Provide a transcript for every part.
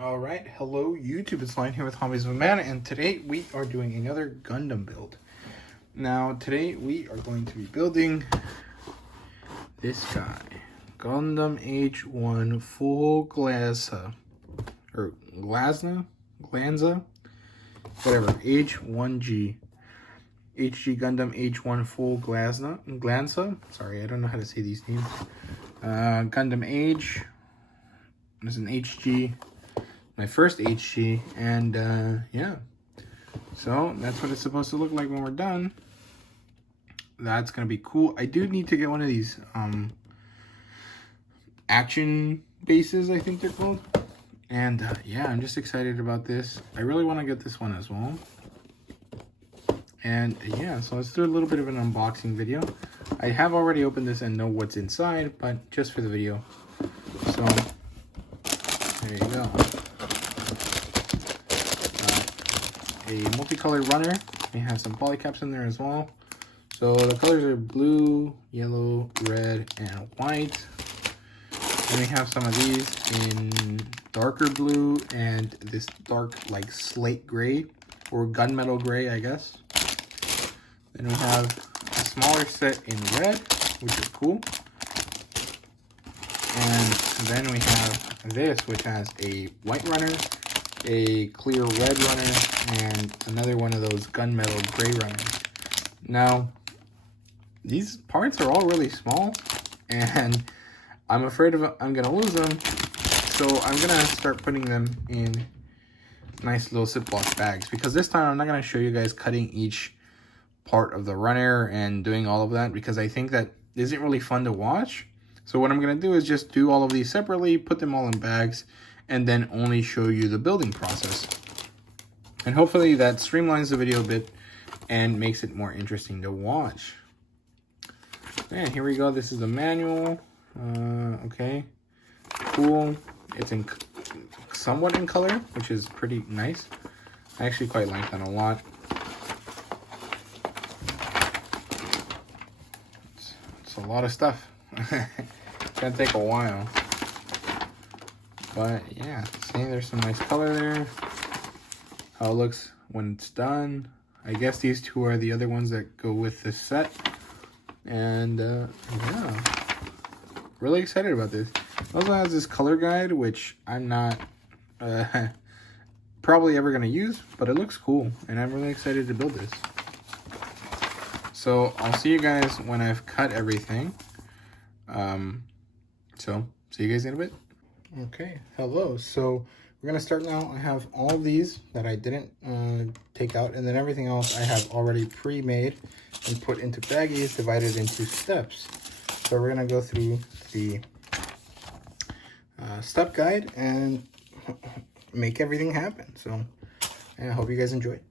Alright, hello YouTube, it's Lion here with Hobbies of a Man, and today we are doing another Gundam build. Now, today we are going to be building this guy. Gundam AGE-1 full Glansa, or Glansa, whatever, AGE-1G. HG Gundam AGE-1 full Glansa, sorry, I don't know how to say these names. Gundam AGE, this is an HG. My first HG, and yeah, so that's what it's supposed to look like when we're done. That's gonna be cool. I do need to get one of these action bases, I think they're called, and yeah, I'm just excited about this. I really want to get this one as well. And yeah, so let's do a little bit of an unboxing video. I have already opened this and know what's inside, but just for the video. So there you go. A multicolored runner. We have some polycaps in there as well. So the colors are blue, yellow, red, and white. And we have some of these in darker blue and this dark like slate gray or gunmetal gray, I guess. Then we have a smaller set in red, which is cool. And then we have this, which has a white runner, a clear red runner, and another one of those gunmetal gray runners. Now, these parts are all really small, and I'm afraid I'm gonna lose them, so I'm gonna start putting them in nice little Ziploc bags, because this time I'm not gonna show you guys cutting each part of the runner and doing all of that, because I think that isn't really fun to watch. So what I'm gonna do is just do all of these separately, put them all in bags, and then only show you the building process. And hopefully that streamlines the video a bit and makes it more interesting to watch. And here we go. This is the manual. Okay, cool. It's in somewhat in color, which is pretty nice. I actually quite like that a lot. It's a lot of stuff. It's gonna take a while. But yeah, see, there's some nice color there. How it looks when it's done. I guess these two are the other ones that go with this set. And yeah, really excited about this. It also has this color guide, which I'm not probably ever gonna use, but it looks cool, and I'm really excited to build this. So I'll see you guys when I've cut everything. So see you guys in a bit. Okay, hello. So we're gonna start now. I have all these that I didn't take out, and then everything else I have already pre-made and put into baggies, divided into steps. So we're gonna go through the step guide and make everything happen. So I hope you guys enjoy it.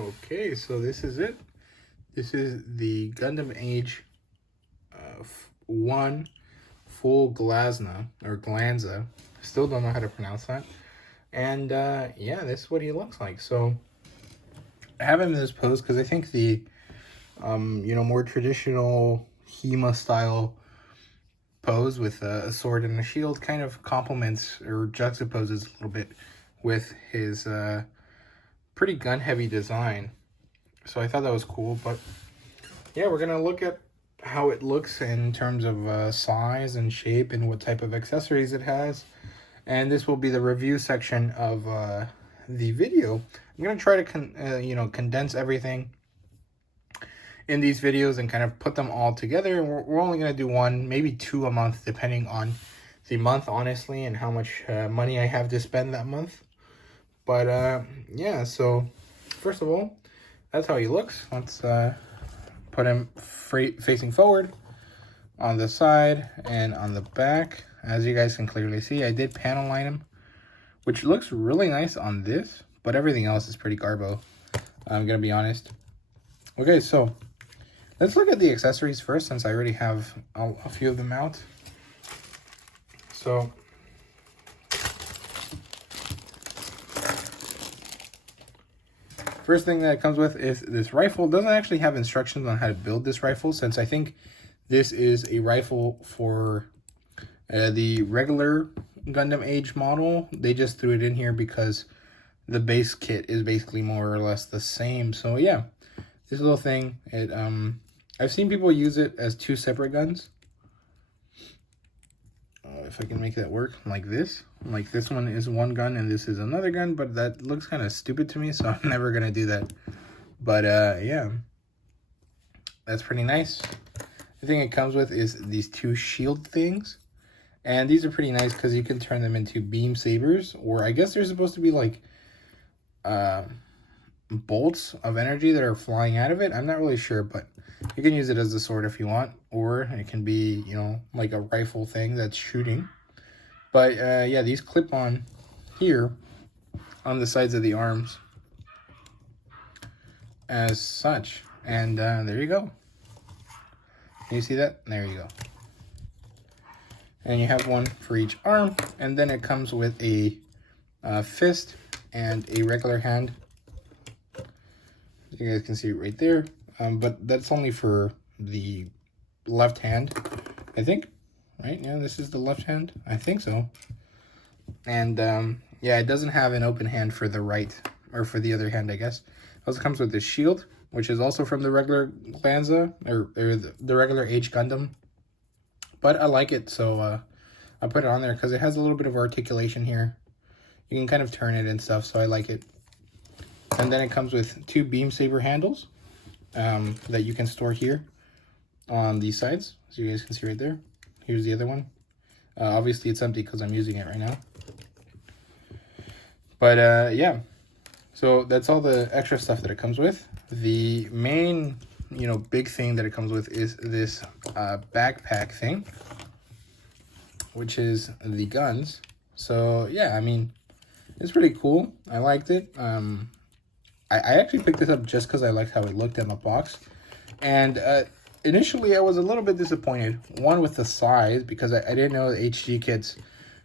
Okay, so this is it. This is the Gundam AGE-1 full Glasna, or Glansa. Still don't know how to pronounce that. And yeah, this is what he looks like. So I have him in this pose because I think the more traditional HEMA style pose with a sword and a shield kind of complements or juxtaposes a little bit with his pretty gun heavy design. So I thought that was cool. But yeah, we're gonna look at how it looks in terms of size and shape and what type of accessories it has. And this will be the review section of the video. I'm gonna try to condense everything in these videos and kind of put them all together. And we're only gonna do one, maybe two a month, depending on the month, honestly, and how much money I have to spend that month. But yeah, so first of all, that's how he looks. Let's put him facing forward on the side and on the back. As you guys can clearly see, I did panel line him, which looks really nice on this, but everything else is pretty garbo, I'm gonna be honest. Okay, so let's look at the accessories first, since I already have a few of them out. So first thing that it comes with is this rifle. It doesn't actually have instructions on how to build this rifle, since I think this is a rifle for the regular Gundam Age model. They just threw it in here because the base kit is basically more or less the same. So yeah, this little thing, I've seen people use it as two separate guns. If I can make that work like this. Like this one is one gun and this is another gun, but that looks kind of stupid to me, so I'm never gonna do that. But yeah, that's pretty nice. The thing it comes with is these two shield things. And these are pretty nice because you can turn them into beam sabers, or I guess they're supposed to be like bolts of energy that are flying out of it. I'm not really sure, but you can use it as a sword if you want, or it can be, like a rifle thing that's shooting. But yeah, these clip on here on the sides of the arms as such. And there you go. Can you see that? There you go. And you have one for each arm, and then it comes with a fist and a regular hand. You guys can see it right there, but that's only for the left hand, I think, right? Yeah, this is the left hand, I think so. And yeah, it doesn't have an open hand for the right, or for the other hand, I guess. It also comes with this shield, which is also from the regular Glansa, or the regular Age Gundam. But I like it, so I put it on there because it has a little bit of articulation here. You can kind of turn it and stuff, so I like it. And then it comes with two beam saber handles that you can store here on these sides. So you guys can see right there. Here's the other one. Obviously, it's empty because I'm using it right now. But yeah, so that's all the extra stuff that it comes with. The main big thing that it comes with is this backpack thing, which is the guns. So yeah, I mean, it's pretty cool. I liked it. I actually picked this up just because I liked how it looked in the box. And initially I was a little bit disappointed. One, with the size, because I didn't know the HG kits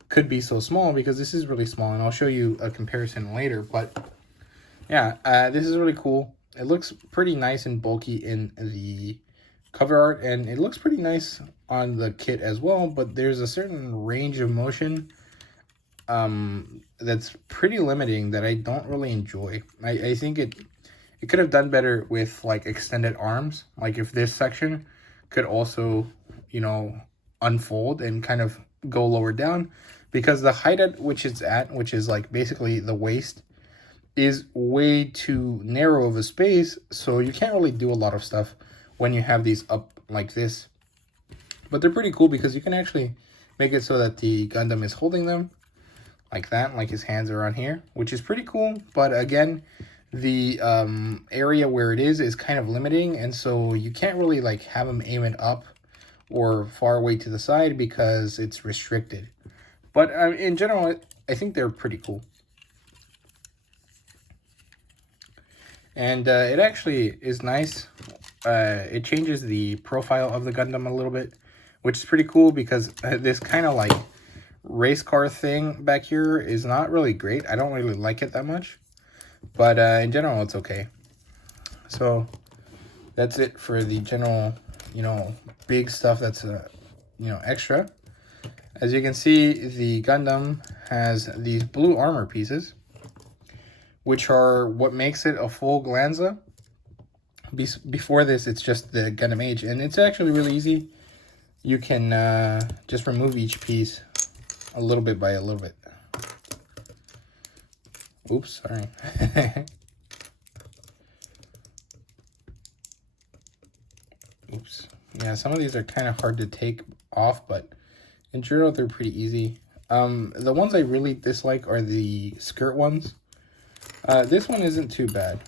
could be so small, because this is really small, and I'll show you a comparison later. But yeah, this is really cool. It looks pretty nice and bulky in the cover art, and it looks pretty nice on the kit as well, but there's a certain range of motion that's pretty limiting that I don't really enjoy. I think it could have done better with like extended arms. Like if this section could also, unfold and kind of go lower down, because the height at which it's at, which is like basically the waist, is way too narrow of a space, so you can't really do a lot of stuff when you have these up like this. But they're pretty cool because you can actually make it so that the Gundam is holding them like that, like his hands are on here, which is pretty cool. But again, the area where it is kind of limiting, and so you can't really like have him aim it up or far away to the side because it's restricted. But in general, I think they're pretty cool. And it actually is nice. It changes the profile of the Gundam a little bit, which is pretty cool because this kind of like race car thing back here is not really great. I don't really like it that much, but in general, it's okay. So that's it for the general, you know, big stuff that's, you know, extra. As you can see, the Gundam has these blue armor pieces, which are what makes it a full Glansa. Before this, it's just the Gundam Age, and it's actually really easy. You can just remove each piece a little bit by a little bit. Oops, sorry. Oops. Yeah, some of these are kind of hard to take off, but in general, they're pretty easy. The ones I really dislike are the skirt ones. This one isn't too bad.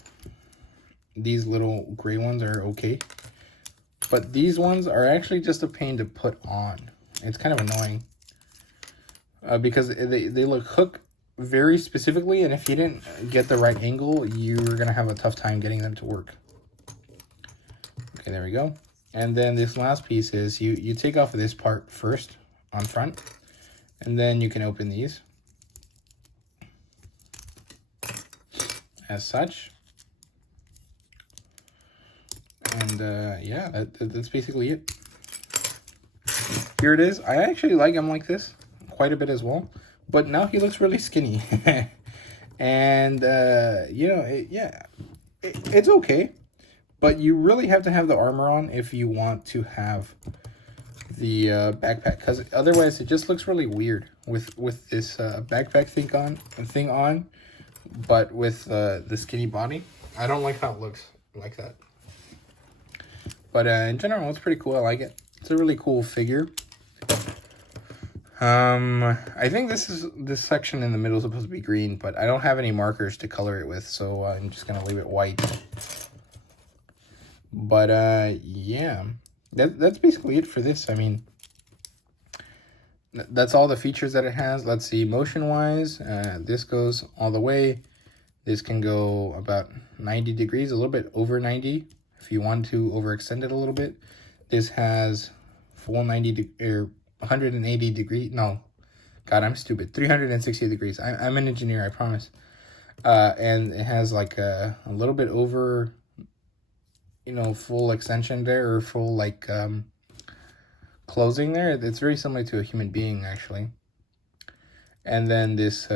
These little gray ones are okay. But these ones are actually just a pain to put on. It's kind of annoying. Because they look hooked very specifically, and if you didn't get the right angle, you're going to have a tough time getting them to work. Okay, there we go. And then this last piece is you take off this part first on front, and then you can open these as such. And yeah, that's basically it. Here it is. I actually like him like this quite a bit as well, but now he looks really skinny. And you know, it's okay, but you really have to have the armor on if you want to have the backpack, because otherwise it just looks really weird with this backpack thing on, but with the skinny body. I don't like how it looks like that. But in general, it's pretty cool. I like it. It's a really cool figure. I think this section in the middle is supposed to be green, but I don't have any markers to color it with, so I'm just gonna leave it white. But yeah, that's basically it for this. I mean, that's all the features that it has. Let's see, motion wise, this goes all the way. This can go about 90 degrees, a little bit over 90 if you want to overextend it a little bit. This has full 90 or 180 degree. No, God, I'm stupid. 360 degrees. I'm an engineer, I promise. And it has like a little bit over, you know, full extension there, or full like closing there. It's very similar to a human being actually. And then this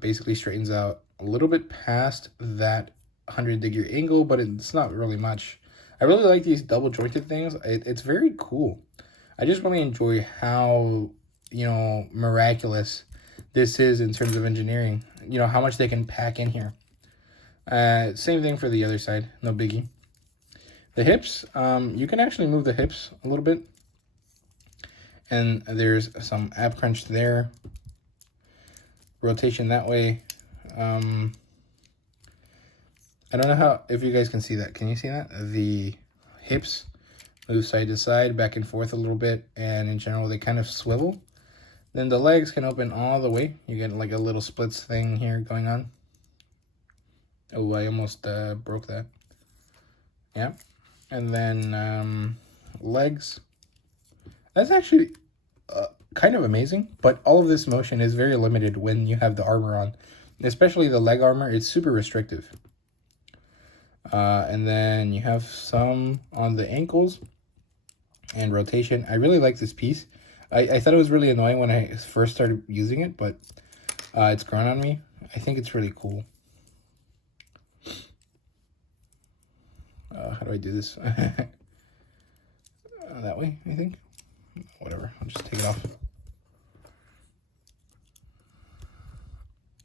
basically straightens out a little bit past that 100-degree angle, but it's not really much. I really like these double jointed things. It's very cool. I just really enjoy how, you know, miraculous this is in terms of engineering. You know, how much they can pack in here. Same thing for the other side. No biggie. The hips, you can actually move the hips a little bit. And there's some ab crunch there. Rotation that way. I don't know how, if you guys can see that. Can you see that? The hips move side to side, back and forth a little bit, and in general they kind of swivel. Then the legs can open all the way. You get like a little splits thing here going on. Oh, I almost broke that. Yeah. And then legs. That's actually kind of amazing, but all of this motion is very limited when you have the armor on. Especially the leg armor, it's super restrictive. And then you have some on the ankles and rotation. I really like this piece. I thought it was really annoying when I first started using it, but it's grown on me. I think it's really cool. How do I do this? That way, I think. Whatever, I'll just take it off.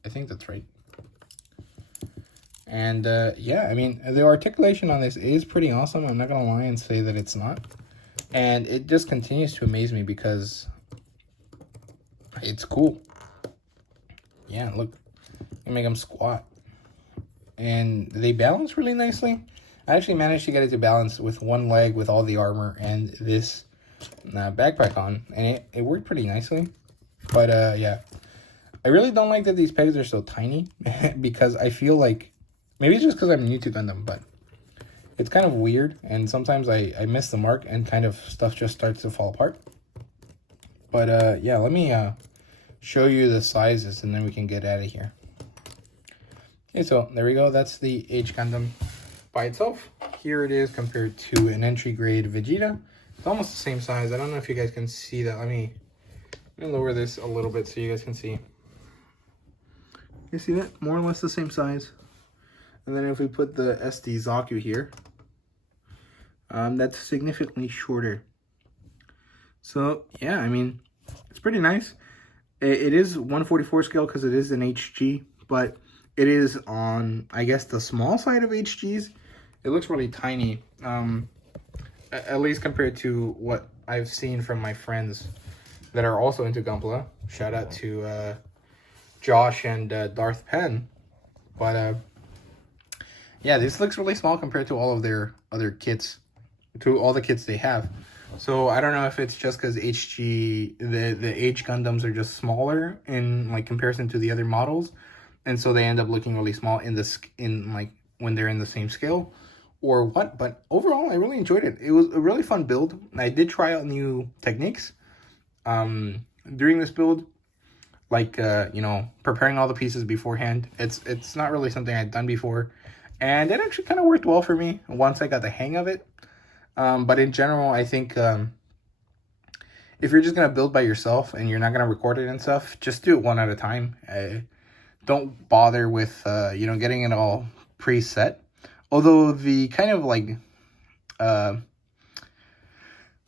I think that's right. And yeah, I mean, the articulation on this is pretty awesome. I'm not gonna lie and say that it's not. And it just continues to amaze me because it's cool. Yeah, look, you make them squat. And they balance really nicely. I actually managed to get it to balance with one leg with all the armor and this backpack on. And it worked pretty nicely. But yeah, I really don't like that these pegs are so tiny because I feel like Maybe it's just because I'm new to Gundam, but it's kind of weird. And sometimes I miss the mark and kind of stuff just starts to fall apart. But yeah, let me show you the sizes and then we can get out of here. Okay, so there we go. That's the AGE Gundam by itself. Here it is compared to an entry grade Vegeta. It's almost the same size. I don't know if you guys can see that. Let me lower this a little bit so you guys can see. You see that? More or less the same size. And then if we put the SD Zaku here, that's significantly shorter. So yeah, I mean, it's pretty nice. It is 1/44 scale because it is an HG, but it is on, I guess, the small side of HGs. It looks really tiny, at least compared to what I've seen from my friends that are also into Gunpla. Shout out to Josh and Darth Penn. But yeah, this looks really small compared to all of their other kits, to all the kits they have. So I don't know if it's just because HG, the AGE Gundams are just smaller in like comparison to the other models, and so they end up looking really small in like when they're in the same scale, or what. But overall, I really enjoyed it. It was a really fun build. I did try out new techniques during this build, like you know, preparing all the pieces beforehand. It's not really something I'd done before, and it actually kind of worked well for me once I got the hang of it. But in general, I think if you're just going to build by yourself and you're not going to record it and stuff, just do it one at a time. Don't bother with, you know, getting it all preset. Although the kind of like,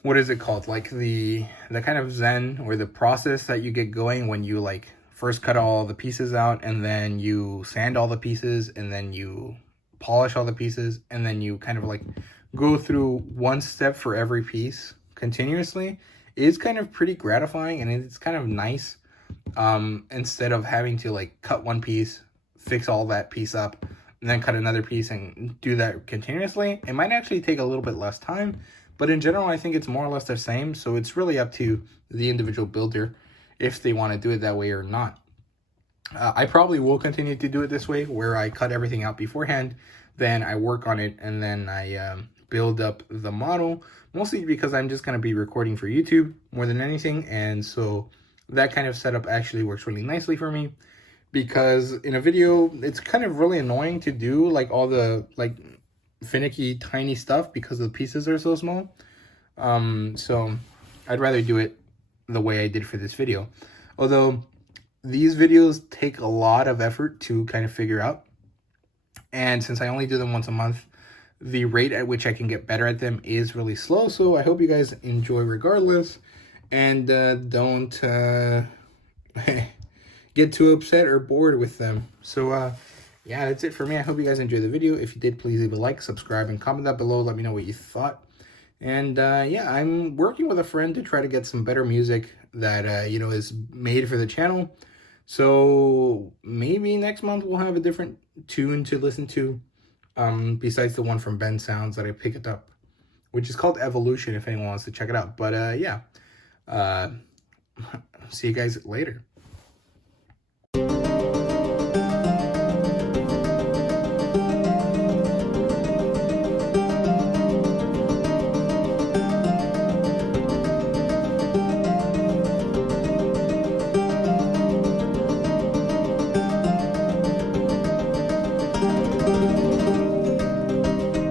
what is it called? Like the kind of zen or the process that you get going when you like first cut all the pieces out and then you sand all the pieces and then you polish all the pieces and then you kind of like go through one step for every piece continuously is kind of pretty gratifying, and it's kind of nice, instead of having to like cut one piece, fix all that piece up, and then cut another piece and do that continuously. It might actually take a little bit less time, but in general I think it's more or less the same. So it's really up to the individual builder if they want to do it that way or not. I probably will continue to do it this way, where I cut everything out beforehand, then I work on it, and then I build up the model, mostly because I'm just going to be recording for YouTube more than anything. And so that kind of setup actually works really nicely for me, because in a video, it's kind of really annoying to do like all the like finicky, tiny stuff because the pieces are so small. So I'd rather do it the way I did for this video. Although these videos take a lot of effort to kind of figure out. And since I only do them once a month, the rate at which I can get better at them is really slow. So I hope you guys enjoy regardless, and don't get too upset or bored with them. So yeah, that's it for me. I hope you guys enjoyed the video. If you did, please leave a like, subscribe, and comment down below. Let me know what you thought. And yeah, I'm working with a friend to try to get some better music that you know, is made for the channel. So maybe next month we'll have a different tune to listen to, besides the one from Ben Sounds that I picked up, which is called Evolution, if anyone wants to check it out. But yeah, see you guys later.